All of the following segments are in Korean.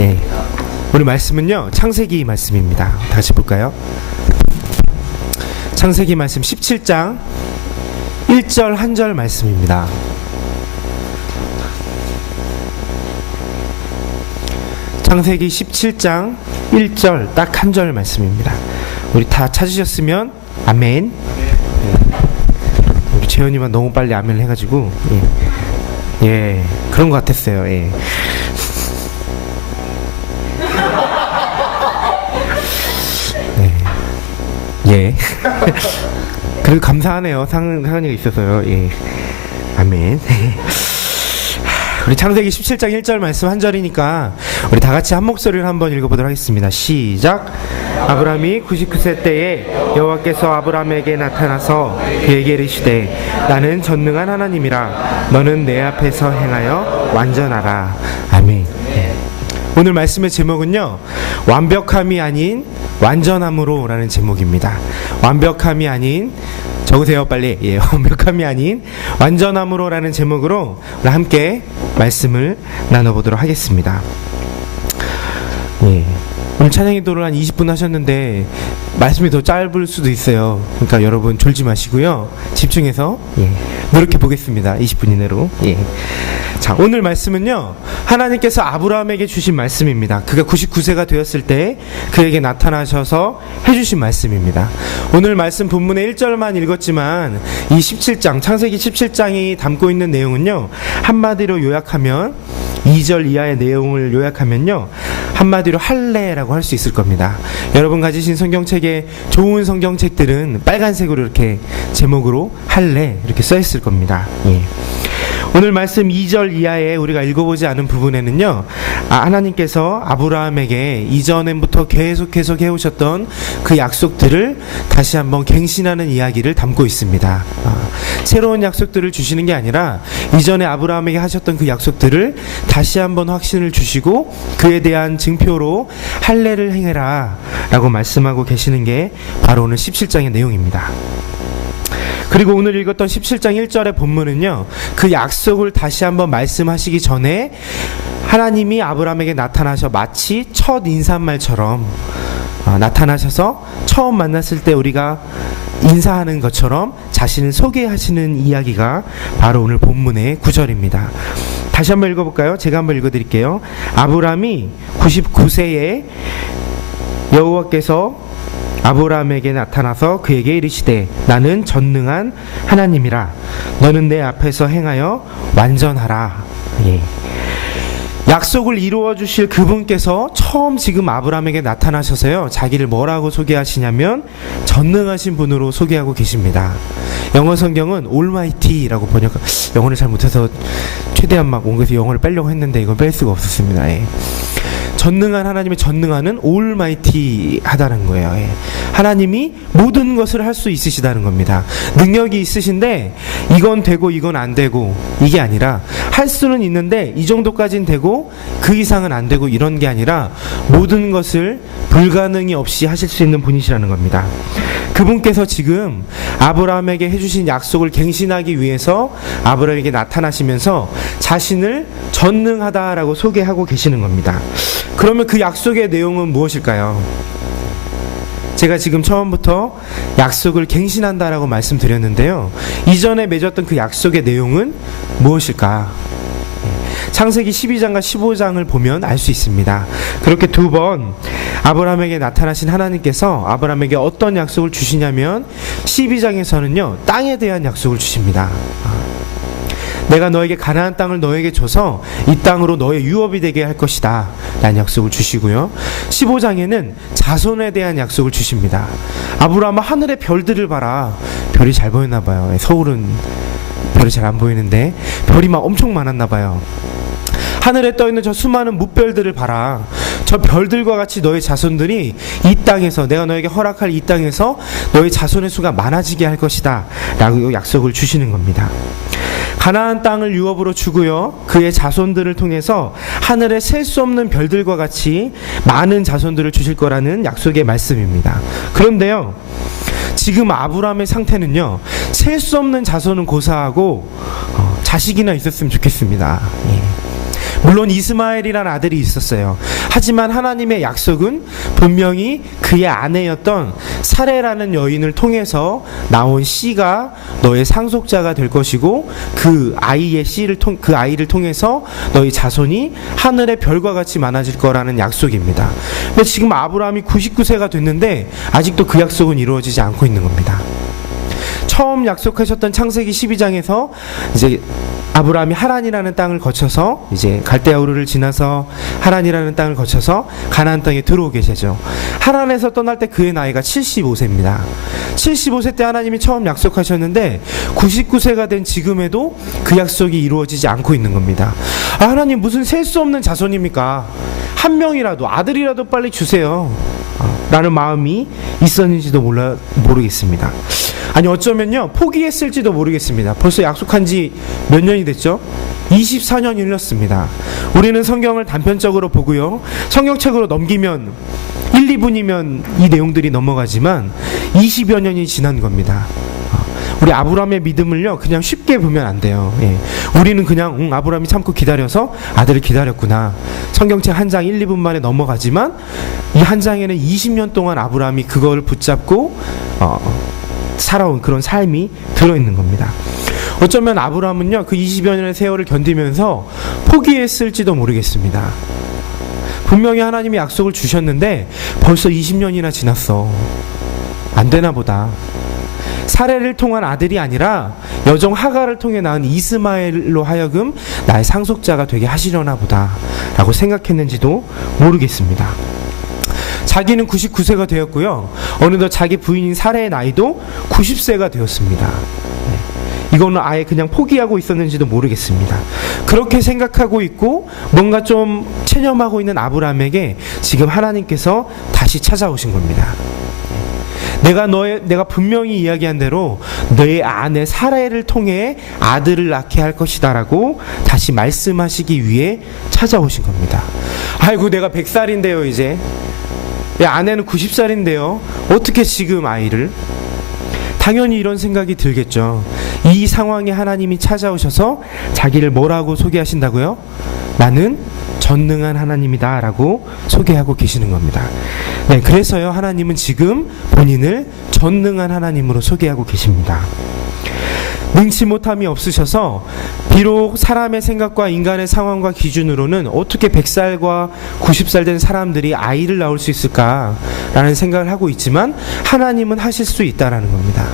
예. 오늘 말씀은요 창세기 말씀입니다. 다시 볼까요? 창세기 말씀 17장 1절 한 절 말씀입니다. 창세기 17장 1절 딱 한 절 말씀입니다. 우리 다 찾으셨으면 아멘. 우리 재현이만 너무 빨리 아멘을 해가지고 예 그런 것 같았어요. 예. 예. 그래도 감사하네요. 상은이가 있어서요. 예. 아멘. 우리 창세기 17장 1절 말씀 한 절이니까 우리 다 같이 한 목소리를 한번 읽어보도록 하겠습니다. 시작. 아브라함이 99세 때에 여호와께서 아브라함에게 나타나서 그에게 이르시되 나는 전능한 하나님이라 너는 내 앞에서 행하여 완전하라. 아멘. 오늘 말씀의 제목은요 완벽함이 아닌 완전함으로 라는 제목입니다. 완벽함이 아닌 적으세요 빨리. 예, 완벽함이 아닌 완전함으로 라는 제목으로 함께 말씀을 나눠보도록 하겠습니다. 예. 오늘 찬양기도를 한 20분 하셨는데 말씀이 더 짧을 수도 있어요. 그러니까 여러분 졸지 마시고요 집중해서 노력해 보겠습니다. 20분 이내로. 자, 오늘 말씀은요 하나님께서 아브라함에게 주신 말씀입니다. 그가 99세가 되었을 때 그에게 나타나셔서 해주신 말씀입니다. 오늘 말씀 본문의 1절만 읽었지만 이 17장 창세기 17장이 담고 있는 내용은요 한마디로 요약하면 2절 이하의 내용을 요약하면요 한마디로 할례라고 할 수 있을 겁니다. 여러분 가지신 성경책에 좋은 성경책들은 빨간색으로 이렇게 제목으로 할례 이렇게 써 있을 겁니다. 오늘 말씀 2절 이하에 우리가 읽어보지 않은 부분에는요 하나님께서 아브라함에게 이전부터 계속해서 해오셨던 그 약속들을 다시 한번 갱신하는 이야기를 담고 있습니다. 새로운 약속들을 주시는 게 아니라 이전에 아브라함에게 하셨던 그 약속들을 다시 한번 확신을 주시고 그에 대한 증표로 할례를 행해라 라고 말씀하고 계시는 게 바로 오늘 17장의 내용입니다. 그리고 오늘 읽었던 17장 1절의 본문은요 그 약속을 다시 한번 말씀하시기 전에 하나님이 아브라함에게 나타나셔 마치 첫 인사말처럼 나타나셔서 처음 만났을 때 우리가 인사하는 것처럼 자신을 소개하시는 이야기가 바로 오늘 본문의 9절입니다. 다시 한번 읽어볼까요? 제가 한번 읽어드릴게요. 아브라함이 99세에 여호와께서 아브라함에게 나타나서 그에게 이르시되 나는 전능한 하나님이라 너는 내 앞에서 행하여 완전하라. 약속을 이루어 주실 그분께서 처음 지금 아브라함에게 나타나셔서요 자기를 뭐라고 소개하시냐면 전능하신 분으로 소개하고 계십니다. 영어 성경은 Almighty라고 영어를 잘 못해서 최대한 막 원고에서 영어를 빼려고 했는데 이건 뺄 수가 없었습니다. 전능한 하나님의 전능한은 올마이티하다는 거예요. 하나님이 모든 것을 할 수 있으시다는 겁니다. 능력이 있으신데 이건 되고 이건 안 되고 이게 아니라 할 수는 있는데 이 정도까지는 되고 그 이상은 안 되고 이런 게 아니라 모든 것을 불가능이 없이 하실 수 있는 분이시라는 겁니다. 그분께서 지금 아브라함에게 해주신 약속을 갱신하기 위해서 아브라함에게 나타나시면서 자신을 전능하다라고 소개하고 계시는 겁니다. 그러면 그 약속의 내용은 무엇일까요? 제가 지금 처음부터 약속을 갱신한다라고 말씀드렸는데요. 이전에 맺었던 그 약속의 내용은 무엇일까? 창세기 12장과 15장을 보면 알 수 있습니다. 그렇게 두 번 아브라함에게 나타나신 하나님께서 아브라함에게 어떤 약속을 주시냐면 12장에서는요 땅에 대한 약속을 주십니다. 내가 너에게 가나안 땅을 너에게 줘서 이 땅으로 너의 유업이 되게 할 것이다 라는 약속을 주시고요 15장에는 자손에 대한 약속을 주십니다. 아브라함아 하늘의 별들을 봐라. 별이 잘 보였나 봐요. 서울은 별이 잘 안 보이는데 별이 막 엄청 많았나 봐요. 하늘에 떠있는 저 수많은 뭇별들을 봐라. 저 별들과 같이 너의 자손들이 이 땅에서 내가 너에게 허락할 이 땅에서 너의 자손의 수가 많아지게 할 것이다 라고 약속을 주시는 겁니다. 가나안 땅을 유업으로 주고요 그의 자손들을 통해서 하늘에 셀 수 없는 별들과 같이 많은 자손들을 주실 거라는 약속의 말씀입니다. 그런데요 지금 아브라함의 상태는요 셀 수 없는 자손은 고사하고 자식이나 있었으면 좋겠습니다. 물론 이스마엘이라는 아들이 있었어요. 하지만 하나님의 약속은 분명히 그의 아내였던 사레라는 여인을 통해서 나온 씨가 너의 상속자가 될 것이고 그 아이를 통해서 너희 자손이 하늘의 별과 같이 많아질 거라는 약속입니다. 근데 지금 아브라함이 99세가 됐는데 아직도 그 약속은 이루어지지 않고 있는 겁니다. 처음 약속하셨던 창세기 12장에서 이제 아브라함이 하란이라는 땅을 거쳐서 이제 갈대아 우르를 지나서 하란이라는 땅을 거쳐서 가나안 땅에 들어오게 되죠. 하란에서 떠날 때 그의 나이가 75세입니다. 75세 때 하나님이 처음 약속하셨는데 99세가 된 지금에도 그 약속이 이루어지지 않고 있는 겁니다. 아, 하나님 무슨 셀 수 없는 자손입니까? 한 명이라도 아들이라도 빨리 주세요. 라는 마음이 있었는지도 모르겠습니다. 아니 어쩌면요 포기했을지도 모르겠습니다. 벌써 약속한 지 몇 년이 됐죠? 24년이 흘렀습니다. 우리는 성경을 단편적으로 보고요 성경책으로 넘기면 1, 2분이면 이 내용들이 넘어가지만 20여 년이 지난 겁니다. 우리 아브라함의 믿음을요 그냥 쉽게 보면 안 돼요. 예. 우리는 그냥 아브라함이 참고 기다려서 아들을 기다렸구나, 성경책 한 장 1, 2분 만에 넘어가지만 이 한 장에는 20년 동안 아브라함이 그걸 붙잡고 살아온 그런 삶이 들어있는 겁니다. 어쩌면 아브라함은요 그 20여 년의 세월을 견디면서 포기했을지도 모르겠습니다. 분명히 하나님이 약속을 주셨는데 벌써 20년이나 지났어. 안 되나 보다. 사레를 통한 아들이 아니라 여종 하갈을 통해 낳은 이스마엘로 하여금 나의 상속자가 되게 하시려나 보다 라고 생각했는지도 모르겠습니다. 자기는 99세가 되었고요 어느덧 자기 부인인 사레의 나이도 90세가 되었습니다. 이거는 아예 그냥 포기하고 있었는지도 모르겠습니다. 그렇게 생각하고 있고 뭔가 좀 체념하고 있는 아브라함에게 지금 하나님께서 다시 찾아오신 겁니다. 내가 분명히 이야기한 대로 너의 아내 사라를 통해 아들을 낳게 할 것이다 라고 다시 말씀하시기 위해 찾아오신 겁니다. 아이고 내가 100살인데요 이제 아내는 90살인데요 어떻게 지금 아이를? 당연히 이런 생각이 들겠죠. 이 상황에 하나님이 찾아오셔서 자기를 뭐라고 소개하신다고요? 나는 전능한 하나님이다 라고 소개하고 계시는 겁니다. 네, 그래서요 하나님은 지금 본인을 전능한 하나님으로 소개하고 계십니다. 능치 못함이 없으셔서 비록 사람의 생각과 인간의 상황과 기준으로는 어떻게 100살과 90살 된 사람들이 아이를 낳을 수 있을까라는 생각을 하고 있지만 하나님은 하실 수 있다라는 겁니다.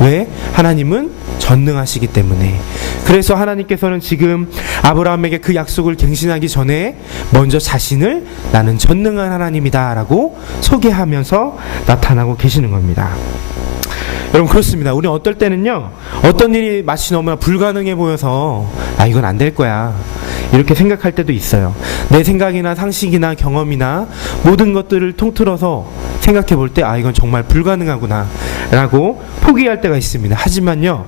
왜? 하나님은 전능하시기 때문에. 그래서 하나님께서는 지금 아브라함에게 그 약속을 갱신하기 전에 먼저 자신을 나는 전능한 하나님이다 라고 소개하면서 나타나고 계시는 겁니다. 여러분 그렇습니다. 우리는 어떨 때는요 어떤 일이 마치 너무나 불가능해 보여서 이건 안 될 거야 이렇게 생각할 때도 있어요. 내 생각이나 상식이나 경험이나 모든 것들을 통틀어서 생각해 볼 때 이건 정말 불가능하구나 라고 포기할 때가 있습니다. 하지만요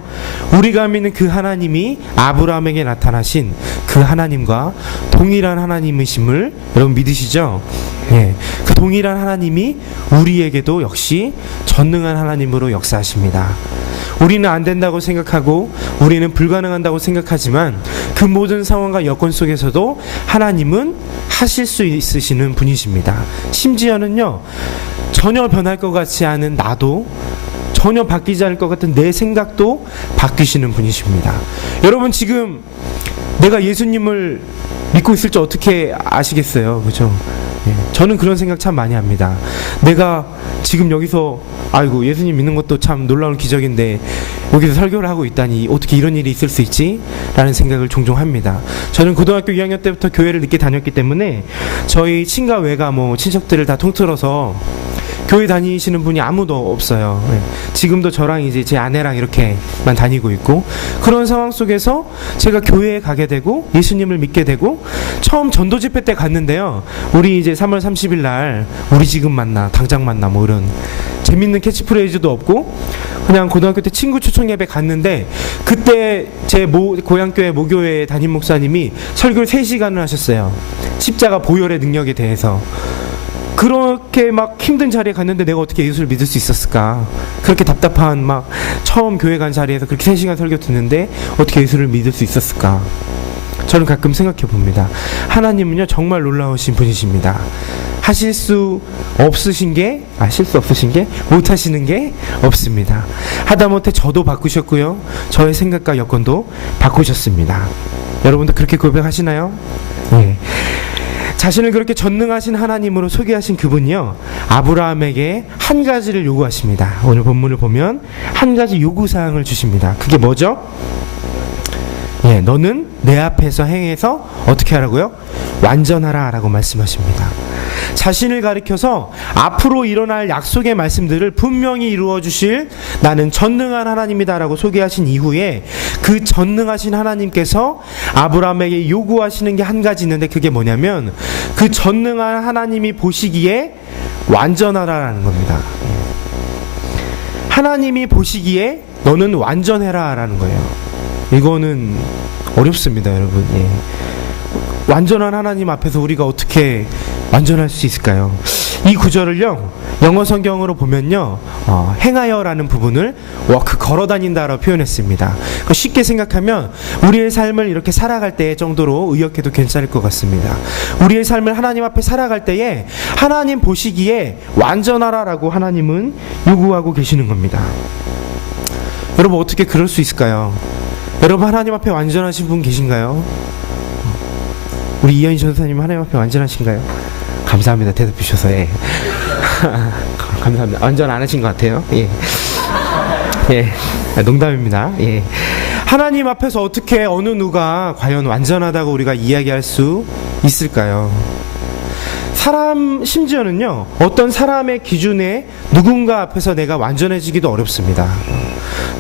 우리가 믿는 그 하나님이 아브라함에게 나타나신 그 하나님과 동일한 하나님이심을 여러분 믿으시죠? 네, 그 동일한 하나님이 우리에게도 역시 전능한 하나님으로 역사하십니다. 우리는 안 된다고 생각하고 우리는 불가능한다고 생각하지만 그 모든 상황과 여건 속에서도 하나님은 하실 수 있으시는 분이십니다. 심지어는요 전혀 변할 것 같지 않은 나도 전혀 바뀌지 않을 것 같은 내 생각도 바뀌시는 분이십니다. 여러분 지금 내가 예수님을 믿고 있을 줄 어떻게 아시겠어요? 그죠? 저는 그런 생각 참 많이 합니다. 내가 지금 여기서 아이고 예수님 믿는 것도 참 놀라운 기적인데 여기서 설교를 하고 있다니 어떻게 이런 일이 있을 수 있지? 라는 생각을 종종 합니다. 저는 고등학교 2학년 때부터 교회를 늦게 다녔기 때문에 저희 친가 외가 친척들을 다 통틀어서 교회 다니시는 분이 아무도 없어요. 지금도 저랑 이제 제 아내랑 이렇게만 다니고 있고 그런 상황 속에서 제가 교회에 가게 되고 예수님을 믿게 되고 처음 전도 집회 때 갔는데요. 우리 이제 3월 30일 날 우리 지금 만나 당장 만나 이런 재밌는 캐치프레이즈도 없고 그냥 고등학교 때 친구 초청 예배 갔는데 그때 제 고향교회 모교회 담임 목사님이 설교를 3시간을 하셨어요. 십자가 보혈의 능력에 대해서. 그렇게 막 힘든 자리에 갔는데 내가 어떻게 예수를 믿을 수 있었을까? 그렇게 답답한 처음 교회 간 자리에서 그렇게 3시간 설교 듣는데 어떻게 예수를 믿을 수 있었을까? 저는 가끔 생각해 봅니다. 하나님은요 정말 놀라우신 분이십니다. 하실 수 없으신 게 못 하시는 게 없습니다. 하다못해 저도 바꾸셨고요, 저의 생각과 여건도 바꾸셨습니다. 여러분도 그렇게 고백하시나요? 네. 자신을 그렇게 전능하신 하나님으로 소개하신 그분이요, 아브라함에게 한 가지를 요구하십니다. 오늘 본문을 보면 한 가지 요구사항을 주십니다. 그게 뭐죠? 예, 너는 내 앞에서 행해서 어떻게 하라고요? 완전하라 라고 말씀하십니다. 자신을 가리켜서 앞으로 일어날 약속의 말씀들을 분명히 이루어 주실 나는 전능한 하나님이다 라고 소개하신 이후에 그 전능하신 하나님께서 아브라함에게 요구하시는 게 한 가지 있는데, 그게 뭐냐면 그 전능한 하나님이 보시기에 완전하라라는 겁니다. 하나님이 보시기에 너는 완전해라 라는 거예요. 이거는 어렵습니다, 여러분. 예. 완전한 하나님 앞에서 우리가 어떻게 완전할 수 있을까요? 이 구절을요, 영어 성경으로 보면요, 행하여라는 부분을 워크, 걸어다닌다라고 표현했습니다. 쉽게 생각하면 우리의 삶을 이렇게 살아갈 때 정도로 의역해도 괜찮을 것 같습니다. 우리의 삶을 하나님 앞에 살아갈 때에 하나님 보시기에 완전하라라고 하나님은 요구하고 계시는 겁니다. 여러분, 어떻게 그럴 수 있을까요? 여러분, 하나님 앞에 완전하신 분 계신가요? 우리 이현희 전사님 하나님 앞에 완전하신가요? 감사합니다. 대답해 주셔서. 예. 감사합니다. 완전 안 하신 것 같아요. 예. 예. 농담입니다. 예. 하나님 앞에서 어떻게 어느 누가 과연 완전하다고 우리가 이야기할 수 있을까요? 심지어는요, 어떤 사람의 기준에 누군가 앞에서 내가 완전해지기도 어렵습니다.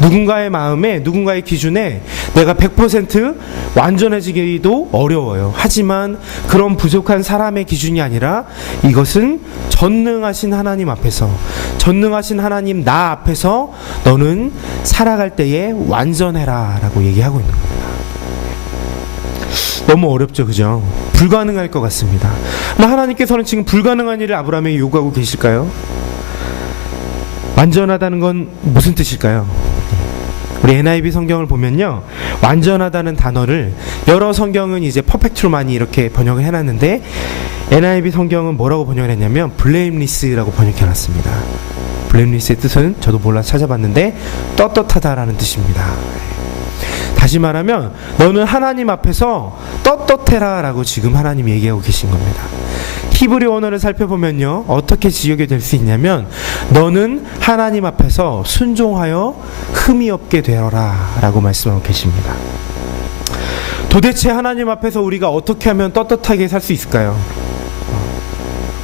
누군가의 마음에, 누군가의 기준에 내가 100% 완전해지기도 어려워요. 하지만 그런 부족한 사람의 기준이 아니라 이것은 전능하신 하나님 앞에서, 전능하신 하나님 나 앞에서 너는 살아갈 때에 완전해라 라고 얘기하고 있는 겁니다. 너무 어렵죠, 그죠? 불가능할 것 같습니다. 하나님께서는 지금 불가능한 일을 아브라함에게 요구하고 계실까요? 완전하다는 건 무슨 뜻일까요? 우리 NIV 성경을 보면요, 완전하다는 단어를 여러 성경은 이제 퍼펙트로 많이 이렇게 번역을 해놨는데, NIV 성경은 뭐라고 번역을 했냐면 blameless라고 번역해놨습니다. blameless의 뜻은 저도 몰라서 찾아봤는데 떳떳하다라는 뜻입니다. 다시 말하면 너는 하나님 앞에서 떳떳해라 라고 지금 하나님이 얘기하고 계신 겁니다. 히브리 언어를 살펴보면요, 어떻게 지역이 될 수 있냐면 너는 하나님 앞에서 순종하여 흠이 없게 되어라 라고 말씀하고 계십니다. 도대체 하나님 앞에서 우리가 어떻게 하면 떳떳하게 살 수 있을까요?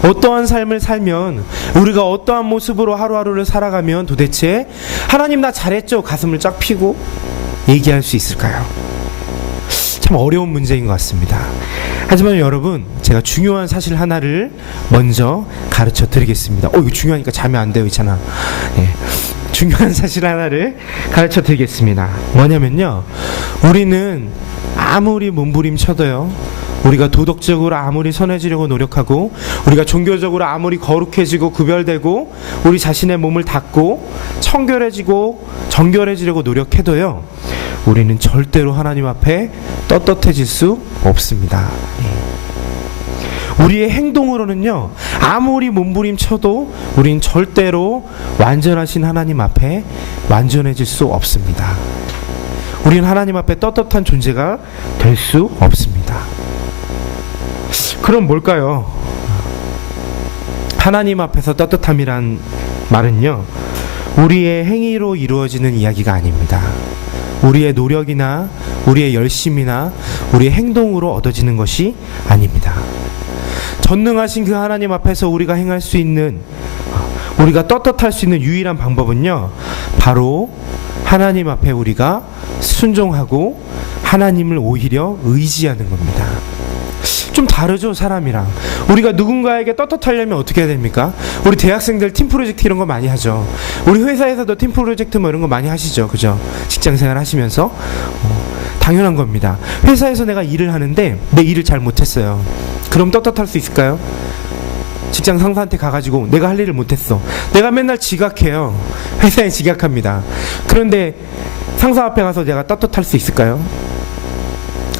어떠한 삶을 살면, 우리가 어떠한 모습으로 하루하루를 살아가면 도대체 하나님 나 잘했죠? 가슴을 쫙 펴고 얘기할 수 있을까요? 참 어려운 문제인 것 같습니다. 하지만 여러분, 제가 중요한 사실 하나를 먼저 가르쳐 드리겠습니다. 이거 중요하니까 자면 안 돼요, 있잖아. 예. 중요한 사실 하나를 가르쳐 드리겠습니다. 뭐냐면요, 우리는 아무리 몸부림쳐도요, 우리가 도덕적으로 아무리 선해지려고 노력하고, 우리가 종교적으로 아무리 거룩해지고 구별되고, 우리 자신의 몸을 닦고 청결해지고 정결해지려고 노력해도요, 우리는 절대로 하나님 앞에 떳떳해질 수 없습니다. 우리의 행동으로는요, 아무리 몸부림쳐도 우린 절대로 완전하신 하나님 앞에 완전해질 수 없습니다. 우리는 하나님 앞에 떳떳한 존재가 될 수 없습니다. 그럼 뭘까요? 하나님 앞에서 떳떳함이란 말은요, 우리의 행위로 이루어지는 이야기가 아닙니다. 우리의 노력이나 우리의 열심이나 우리의 행동으로 얻어지는 것이 아닙니다. 전능하신 그 하나님 앞에서 우리가 행할 수 있는, 우리가 떳떳할 수 있는 유일한 방법은요, 바로 하나님 앞에 우리가 순종하고 하나님을 오히려 의지하는 겁니다. 좀 다르죠, 사람이랑. 우리가 누군가에게 떳떳하려면 어떻게 해야 됩니까? 우리 대학생들 팀 프로젝트 이런 거 많이 하죠. 우리 회사에서도 팀 프로젝트 뭐 이런 거 많이 하시죠, 그죠? 직장생활 하시면서 당연한 겁니다. 회사에서 내가 일을 하는데 내 일을 잘 못했어요. 그럼 떳떳할 수 있을까요? 직장 상사한테 가가지고 내가 할 일을 못했어. 내가 맨날 지각해요. 회사에 지각합니다. 그런데 상사 앞에 가서 내가 떳떳할 수 있을까요?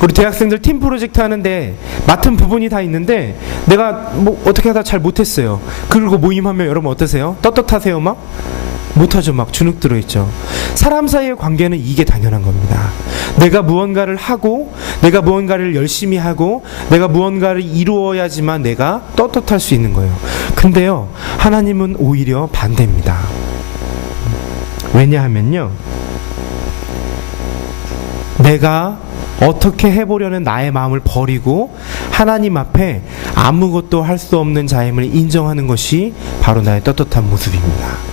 우리 대학생들 팀 프로젝트 하는데 맡은 부분이 다 있는데 내가 뭐 어떻게 하다 잘 못했어요. 그리고 모임하면 여러분 어떠세요? 떳떳하세요? 막? 못하죠. 막 주눅 들어있죠. 사람 사이의 관계는 이게 당연한 겁니다. 내가 무언가를 하고, 내가 무언가를 열심히 하고, 내가 무언가를 이루어야지만 내가 떳떳할 수 있는 거예요. 근데요, 하나님은 오히려 반대입니다. 왜냐하면요, 내가 어떻게 해보려는 나의 마음을 버리고 하나님 앞에 아무것도 할 수 없는 자임을 인정하는 것이 바로 나의 떳떳한 모습입니다.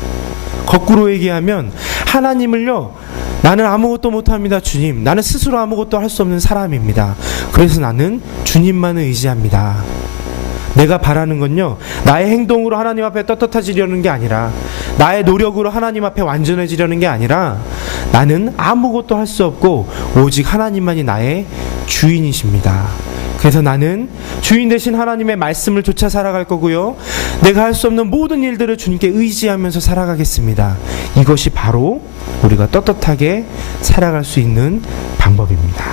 거꾸로 얘기하면 하나님을요, 나는 아무것도 못합니다 주님, 나는 스스로 아무것도 할 수 없는 사람입니다. 그래서 나는 주님만을 의지합니다. 내가 바라는 건요, 나의 행동으로 하나님 앞에 떳떳해지려는 게 아니라, 나의 노력으로 하나님 앞에 완전해지려는 게 아니라, 나는 아무것도 할 수 없고 오직 하나님만이 나의 주인이십니다. 그래서 나는 주인 되신 하나님의 말씀을 쫓아 살아갈 거고요, 내가 할 수 없는 모든 일들을 주님께 의지하면서 살아가겠습니다. 이것이 바로 우리가 떳떳하게 살아갈 수 있는 방법입니다.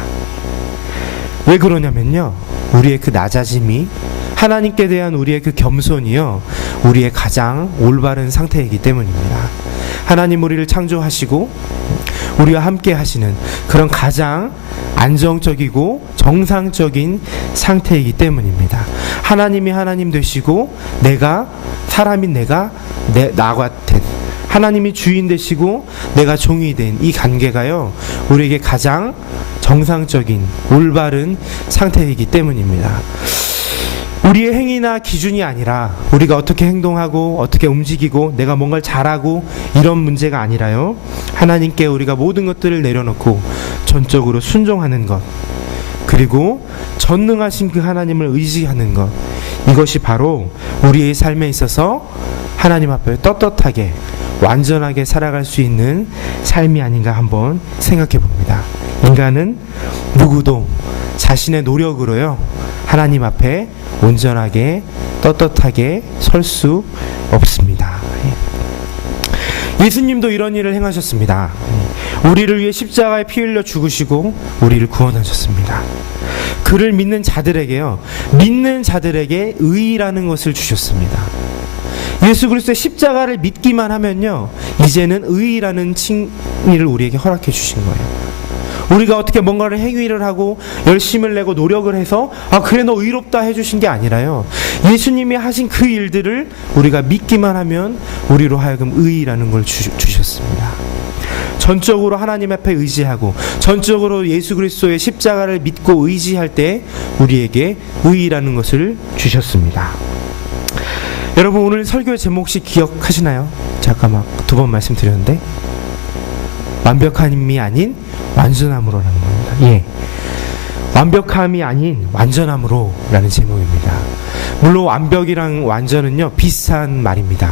왜 그러냐면요, 우리의 그 낮아짐이, 하나님께 대한 우리의 그 겸손이요, 우리의 가장 올바른 상태이기 때문입니다. 하나님 우리를 창조하시고 우리와 함께 하시는 그런 가장 안정적이고 정상적인 상태이기 때문입니다. 하나님이 하나님 되시고 내가 사람인 나 같은, 하나님이 주인 되시고 내가 종이 된 이 관계가요, 우리에게 가장 정상적인 올바른 상태이기 때문입니다. 우리의 행위나 기준이 아니라, 우리가 어떻게 행동하고 어떻게 움직이고 내가 뭔가를 잘하고 이런 문제가 아니라요, 하나님께 우리가 모든 것들을 내려놓고 전적으로 순종하는 것, 그리고 전능하신 그 하나님을 의지하는 것, 이것이 바로 우리의 삶에 있어서 하나님 앞에 떳떳하게 완전하게 살아갈 수 있는 삶이 아닌가 한번 생각해 봅니다. 인간은 누구도 자신의 노력으로요, 하나님 앞에 온전하게 떳떳하게 설 수 없습니다. 예수님도 이런 일을 행하셨습니다. 우리를 위해 십자가에 피 흘려 죽으시고 우리를 구원하셨습니다. 그를 믿는 자들에게요, 믿는 자들에게 의라는 것을 주셨습니다. 예수 그리스도의 십자가를 믿기만 하면요, 이제는 의라는 칭의를 우리에게 허락해 주신 거예요. 우리가 어떻게 뭔가를 행위를 하고 열심을 내고 노력을 해서 그래 너 의롭다 해주신 게 아니라요, 예수님이 하신 그 일들을 우리가 믿기만 하면 우리로 하여금 의라는 걸 주셨습니다. 전적으로 하나님 앞에 의지하고 전적으로 예수 그리스도의 십자가를 믿고 의지할 때 우리에게 의라는 것을 주셨습니다. 여러분, 오늘 설교의 제목 혹시 기억하시나요? 잠깐 막 두 번 말씀드렸는데, 완벽함이 아닌 완전함으로라는 겁니다. 예, 완벽함이 아닌 완전함으로라는 제목입니다. 물론 완벽이랑 완전은요, 비슷한 말입니다.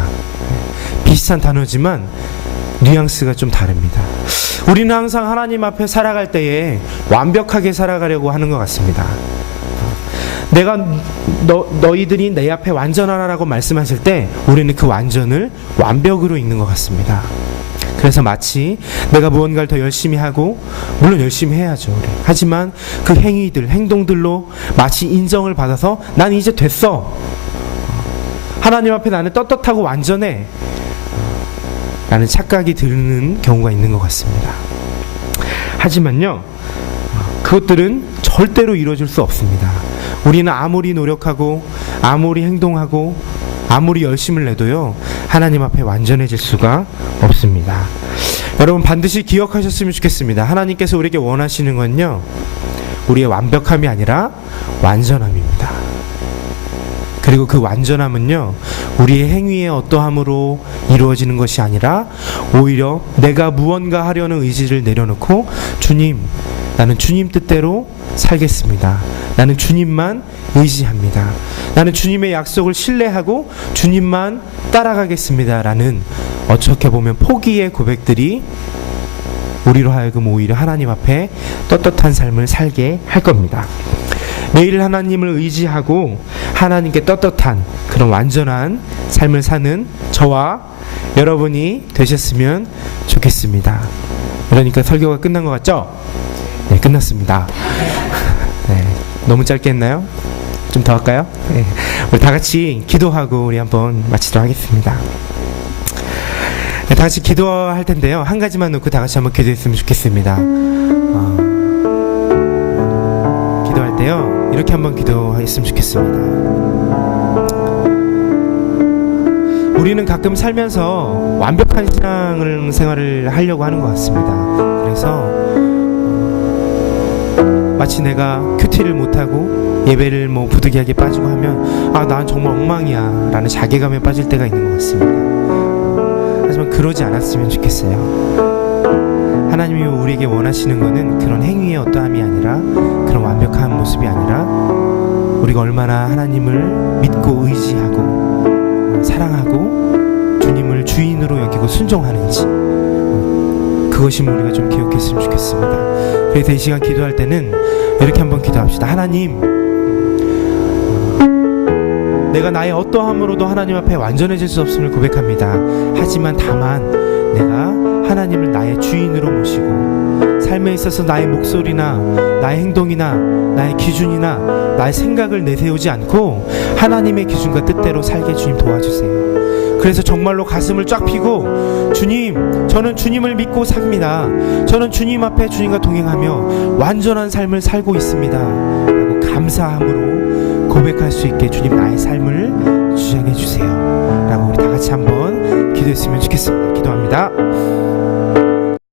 비슷한 단어지만 뉘앙스가 좀 다릅니다. 우리는 항상 하나님 앞에 살아갈 때에 완벽하게 살아가려고 하는 것 같습니다. 내가 너희들이 내 앞에 완전하라고 말씀하실 때 우리는 그 완전을 완벽으로 읽는 것 같습니다. 그래서 마치 내가 무언가를 더 열심히 하고, 물론 열심히 해야죠, 우리. 하지만 그 행위들, 행동들로 마치 인정을 받아서 난 이제 됐어, 하나님 앞에 나는 떳떳하고 완전해 라는 착각이 드는 경우가 있는 것 같습니다. 하지만요, 그것들은 절대로 이루어질 수 없습니다. 우리는 아무리 노력하고 아무리 행동하고 아무리 열심을 내도요, 하나님 앞에 완전해질 수가 없습니다. 여러분, 반드시 기억하셨으면 좋겠습니다. 하나님께서 우리에게 원하시는 건요, 우리의 완벽함이 아니라 완전함입니다. 그리고 그 완전함은요, 우리의 행위의 어떠함으로 이루어지는 것이 아니라 오히려 내가 무언가 하려는 의지를 내려놓고, 주님, 나는 주님 뜻대로 살겠습니다. 나는 주님만 의지합니다. 나는 주님의 약속을 신뢰하고 주님만 따라가겠습니다 라는, 어떻게 보면 포기의 고백들이 우리로 하여금 오히려 하나님 앞에 떳떳한 삶을 살게 할 겁니다. 매일 하나님을 의지하고 하나님께 떳떳한 그런 완전한 삶을 사는 저와 여러분이 되셨으면 좋겠습니다. 그러니까 설교가 끝난 것 같죠? 네, 끝났습니다. 네, 너무 짧게 했나요? 좀 더 할까요? 네, 우리 다 같이 기도하고 우리 한번 마치도록 하겠습니다. 네, 다 같이 기도할 텐데요. 한 가지만 놓고 다 같이 한번 기도했으면 좋겠습니다. 기도할 때요, 이렇게 한번 기도했으면 좋겠습니다. 우리는 가끔 살면서 완벽한 신앙생활을 하려고 하는 것 같습니다. 그래서 마치 내가 큐티를 못하고 예배를 뭐 부득이하게 빠지고 하면 난 정말 엉망이야 라는 자괴감에 빠질 때가 있는 것 같습니다. 하지만 그러지 않았으면 좋겠어요. 하나님이 우리에게 원하시는 것은 그런 행위의 어떠함이 아니라, 그런 완벽한 모습이 아니라, 우리가 얼마나 하나님을 믿고 의지하고 사랑하고 주님을 주인으로 여기고 순종하는지, 그것이 우리가 좀 기억했으면 좋겠습니다. 그래서 이 시간 기도할 때는 이렇게 한번 기도합시다. 하나님, 내가 나의 어떠함으로도 하나님 앞에 완전해질 수 없음을 고백합니다. 하지만 다만 내가 하나님을 나의 주인으로 모시고 삶에 있어서 나의 목소리나 나의 행동이나 나의 기준이나 나의 생각을 내세우지 않고 하나님의 기준과 뜻대로 살게 주님 도와주세요. 그래서 정말로 가슴을 쫙 펴고, 주님, 저는 주님을 믿고 삽니다. 저는 주님 앞에 주님과 동행하며 완전한 삶을 살고 있습니다 라고 감사함으로 고백할 수 있게 주님 나의 삶을 주장해 주세요 라고 우리 다 같이 한번 기도했으면 좋겠습니다. 기도합니다.